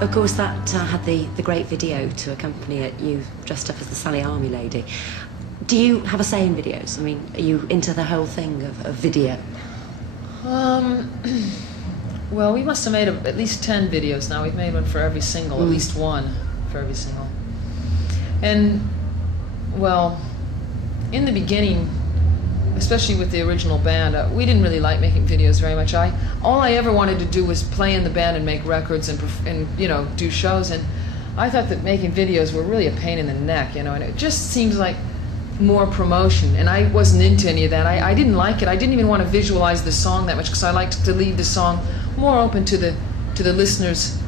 Of course, that had the great video to accompany it, you dressed up as the Sally Army lady. Do you have a say in videos? I mean, are you into the whole thing of video? Well, we must have made at least 10 videos now. We've made one for every single, at least one for every single. And, well, in the beginning, especially with the original band, we didn't really like making videos very much. All I ever wanted to do was play in the band and make records and you know, do shows. And I thought that making videos were really a pain in the neck, you know, and it just seems like more promotion. And I wasn't into any of that. I didn't like it. I didn't even want to visualize the song that much because I liked to leave the song more open to the listener's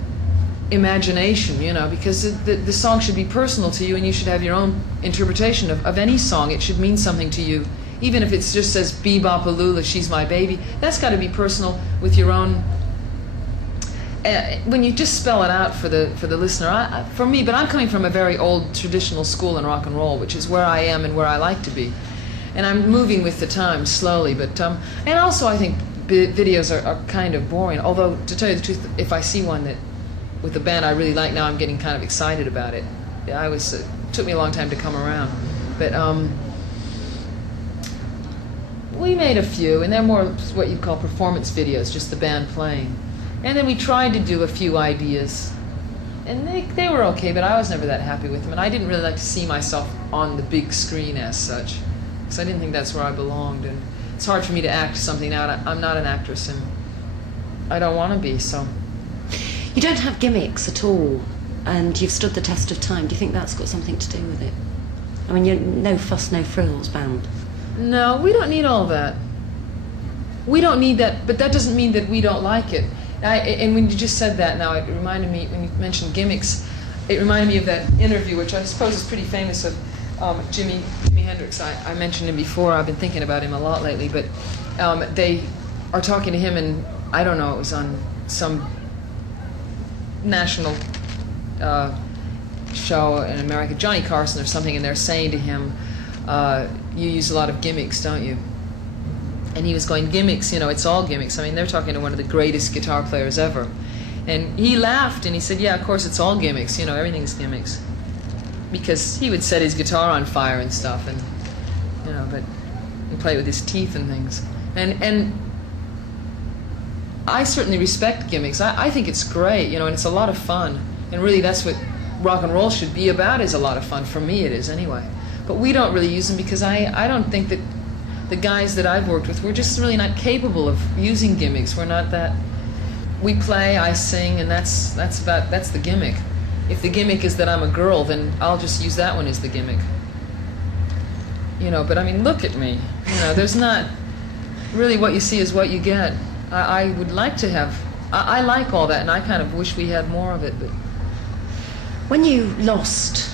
imagination, you know, because the song should be personal to you and you should have your own interpretation of any song. It should mean something to you. Even if it just says Bebop-a-Lula, she's my baby, that's got to be personal with your own. When you just spell it out for the listener, for me, but I'm coming from a very old traditional school in rock and roll, which is where I am and where I like to be, and I'm moving with the times slowly. But and also I think videos are kind of boring. Although to tell you the truth, if I see one that with a band I really like now, I'm getting kind of excited about it. It took me a long time to come around, but. We made a few, and they're more what you call performance videos, just the band playing. And then we tried to do a few ideas, and they were okay, but I was never that happy with them, and I didn't really like to see myself on the big screen as such, because I didn't think that's where I belonged, and it's hard for me to act something out. I'm not an actress, and I don't want to be, so. You don't have gimmicks at all, and you've stood the test of time. Do you think that's got something to do with it? I mean, you're no fuss, no frills band. No, we don't need all that. We don't need that, but that doesn't mean that we don't like it. And when you just said that now, it reminded me, when you mentioned gimmicks, it reminded me of that interview, which I suppose is pretty famous, of Jimi Hendrix. I mentioned him before. I've been thinking about him a lot lately, but they are talking to him, and I don't know, it was on some national show in America, Johnny Carson or something, and they're saying to him, you use a lot of gimmicks, don't you? And he was going, gimmicks, you know, it's all gimmicks. I mean, they're talking to one of the greatest guitar players ever. And he laughed and he said, yeah, of course it's all gimmicks, you know, everything's gimmicks. Because he would set his guitar on fire and stuff, and, you know, and play with his teeth and things. And I certainly respect gimmicks. I think it's great, you know, and it's a lot of fun. And really that's what rock and roll should be about, is a lot of fun. For me it is anyway. But we don't really use them because I don't think that the guys that I've worked with, we're just really not capable of using gimmicks. We're not that. We play, I sing, and that's the gimmick. If the gimmick is that I'm a girl, then I'll just use that one as the gimmick. You know, but I mean, look at me. You know, there's not really, what you see is what you get. I would like to have. I like all that, and I kind of wish we had more of it. But when you lost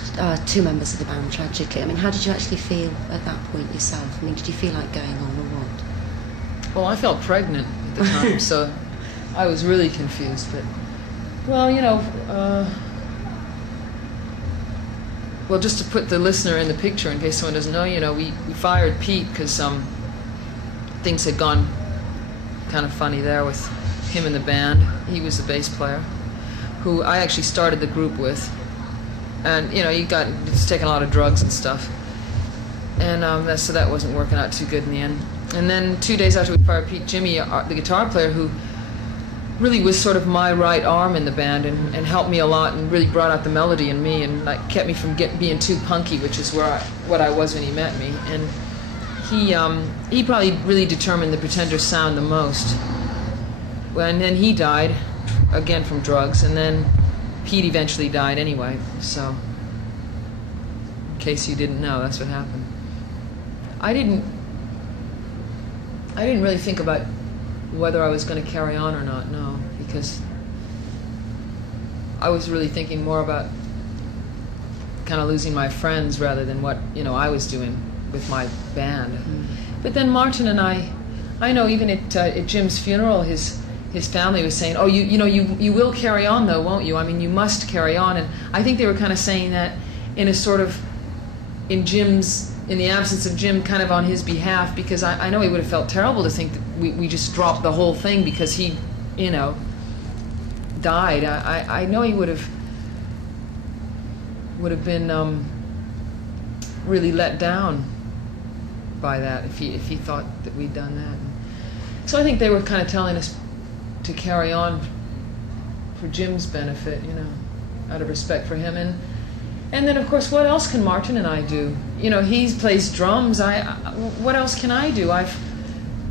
two members of the band tragically, I mean, how did you actually feel at that point yourself? I mean, did you feel like going on or what? Well, I felt pregnant at the time, so I was really confused. But, well, you know, well, just to put the listener in the picture, in case someone doesn't know, you know, we fired Pete because things had gone kind of funny there with him in the band. He was the bass player, who I actually started the group with. And, you know, he's taking a lot of drugs and stuff. And so that wasn't working out too good in the end. And then 2 days after we fired Pete, Jimmy, the guitar player, who really was sort of my right arm in the band and helped me a lot and really brought out the melody in me and like kept me from being too punky, which is what I was when he met me. And he probably really determined the Pretenders sound the most. Well, and then he died, again from drugs, and then Pete eventually died anyway, so in case you didn't know, that's what happened. I didn't really think about whether I was going to carry on or not, no, because I was really thinking more about kind of losing my friends rather than what, you know, I was doing with my band. Mm. But then Martin and I know even at Jim's funeral, his family was saying, oh, you will carry on though, won't you? I mean, you must carry on. And I think they were kind of saying that in a sort of, in the absence of Jim, kind of on his behalf, because I know he would have felt terrible to think that we just dropped the whole thing because he, you know, died, I know he would have been really let down by that if he thought that we'd done that. So I think they were kind of telling us to carry on for Jim's benefit, you know, out of respect for him. And then, of course, what else can Martin and I do? You know, he plays drums. What else can I do?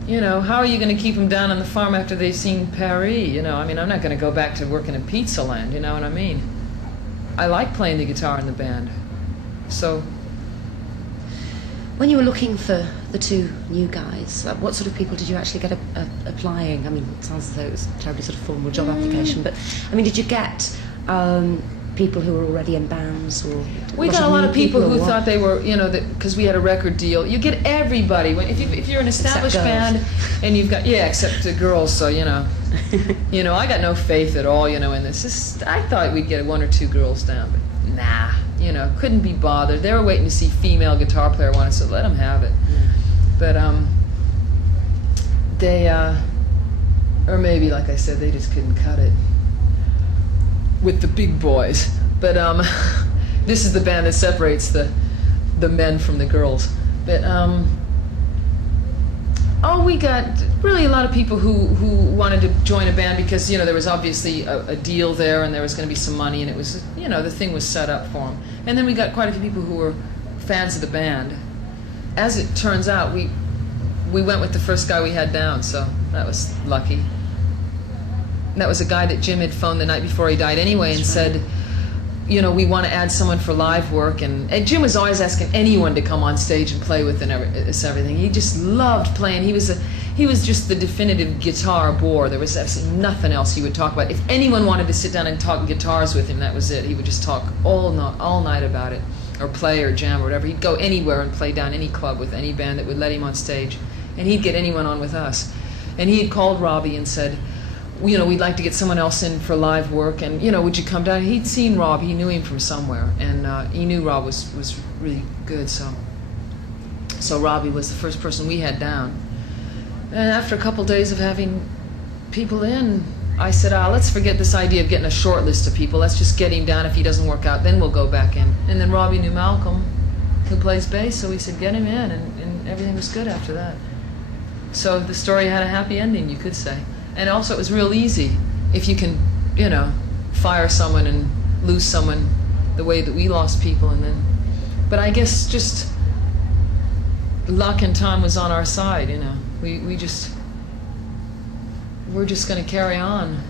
You know, how are you going to keep them down on the farm after they've seen Paris? You know, I mean, I'm not going to go back to working in Pizza Land, you know what I mean? I like playing the guitar in the band. So... When you were looking for the two new guys, what sort of people did you actually get applying? I mean, it sounds as though it was a terribly sort of formal job application, but, I mean, did you get people who were already in bands, or we got a lot of people who thought they were, you know, because we had a record deal. You get everybody. If you're an established band and you've got, yeah, except the girls, so, you know. You know, I got no faith at all, you know, in this. I thought we'd get 1 or 2 girls down, but nah. You know, couldn't be bothered. They were waiting to see female guitar player wanted, so let them have it. But they, or maybe, like I said, they just couldn't cut it with the big boys. But this is the band that separates the men from the girls. But we got really a lot of people who wanted to join a band because, you know, there was obviously a deal there and there was going to be some money, and it was, you know, the thing was set up for them. And then we got quite a few people who were fans of the band. As it turns out, we went with the first guy we had down, so that was lucky. And that was a guy that Jim had phoned the night before he died anyway and said, you know, we want to add someone for live work. And Jim was always asking anyone to come on stage and play with and everything. He just loved playing. He was just the definitive guitar bore. There was absolutely nothing else he would talk about. If anyone wanted to sit down and talk guitars with him, that was it. He would just talk all night about it, or play or jam or whatever. He'd go anywhere and play down any club with any band that would let him on stage. And he'd get anyone on with us. And he had called Robbie and said, you know, we'd like to get someone else in for live work, and, you know, would you come down? He'd seen Rob, he knew him from somewhere, and he knew Rob was really good, so Robbie was the first person we had down. And after a couple days of having people in, I said, let's forget this idea of getting a short list of people, let's just get him down. If he doesn't work out, then we'll go back in. And then Robbie knew Malcolm, who plays bass, so we said, get him in, and everything was good after that. So the story had a happy ending, you could say. And also it was real easy if you can, you know, fire someone and lose someone the way that we lost people. And then, but I guess just luck and time was on our side, you know. We're just going to carry on.